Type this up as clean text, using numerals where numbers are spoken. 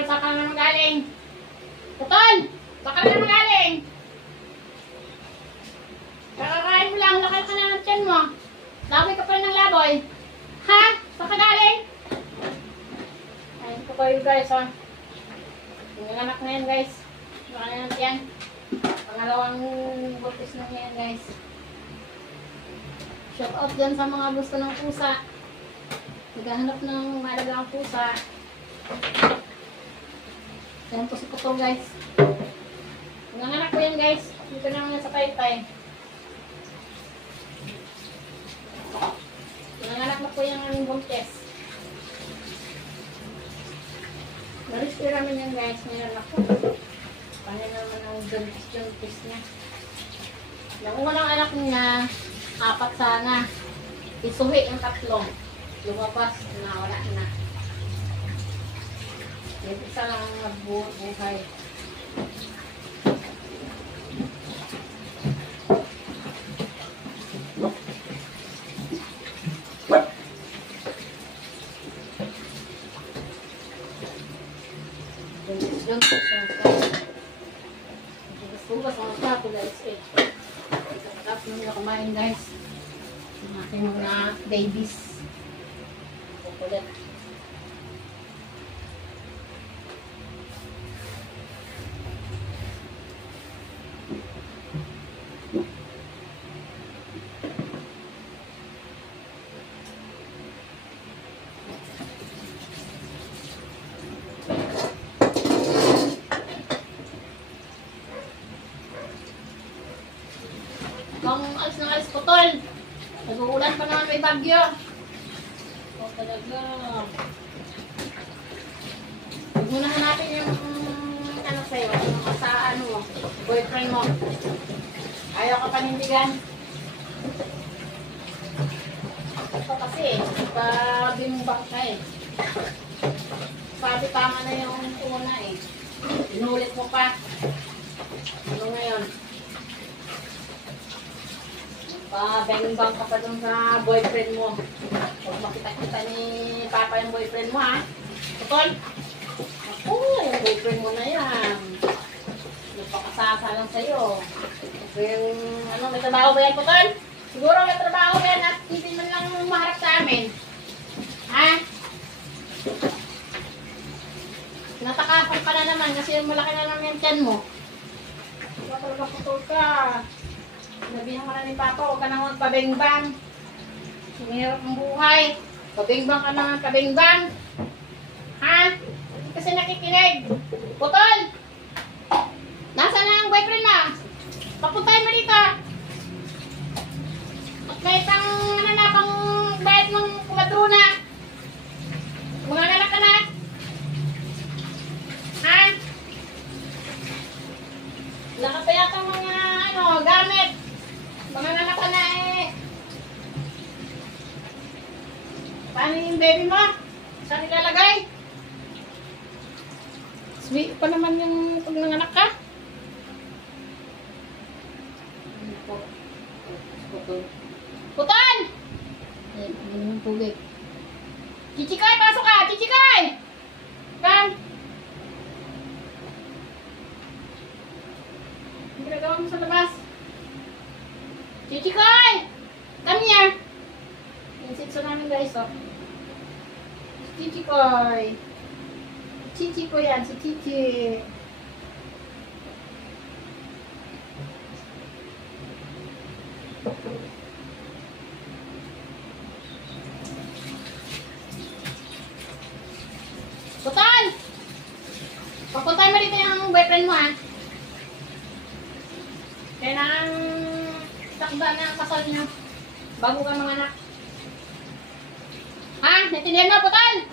Putol, saan ka na magaling? Putol! Saan ka na magaling? Kakakain mo lang, lakal ka na ng tiyan mo. Laboy ka pa rin ng laboy. Ha? Saan ka galing? Ayun ko kayo guys, ha? Yung anak na yan guys. Baka na natin yan. Pangalawang buntis na yan guys. Shout out dyan sa mga gusto ng pusa. Naghahanap ng malagang pusa. Yan po si Putol guys. Yung anak ko yan guys. Dito naman yan sa Taytay. Yung anak na po yung aming buntis. Narisky namin yan guys. Ngayon ako. Paano naman ang juntis niya. Yung unang anak niya, 4 sana. Isuhi yung 3. Lumabas na wala na. Yung isa lang ang nagbuhay. Bukas ang sapo guys eh. Tapos nung kumain guys. Ang aking mga babies. Kukulit. Kung alis na alis Putol, nag-uulan pa naman may bagyo. O talaga. Unahan natin yung ano sa'yo, yung sa ano mo, boyfriend mo. Ayaw ka panindigan. Ito kasi, pabimbang ka eh. Sabi tama na yung una eh. Inulit mo pa. Ano ngayon? Bang-bang ka pa dun sa boyfriend mo. Huwag makita-kita ni Papa yung boyfriend mo, ha? Putol? Ako, yung boyfriend mo na yan. Nagpakasasa lang sa'yo. Yung, ano, may trabaho ba yan, Putol? Siguro may trabaho yan at hindi man lang maharap sa amin. Ha? Natakapan ka na naman kasi malaki na naman yung tiyan mo. Diba talaga Putol ka? Sabihan ko na ni Papa, huwag ka na magpabingbang. Mahirap ang buhay. Pabingbang ka na, pabingbang. Ha? Hindi kasi nakikinig. Putol! Nasaan na ang boyfriend na? Papuntahin mo dito. At kahit ang nanapang bayad ng kumadrona. Mga anak ka na. Ha? Wala ka pa yata mga gamit. Mga anak ka na eh. Paano yung baby mo? Saan ilalagay? Sweet pa naman yung pag nanganak ka. Putol! Ayan, ano yung tubig. Chichikay, pasok ka! Chichikay! Come! Ang ginagawa mo sa labas? Chichikoy! Come here! Yung sitso namin guys, oh. Chichikoy. Chichikoy yan, si Chichi. Putol! Papuntay mo dito yung boyfriend mo, ha? Kailangan takda na ang kasal niyo bago ka manganak. Ha? Naintindihan mo, Putol?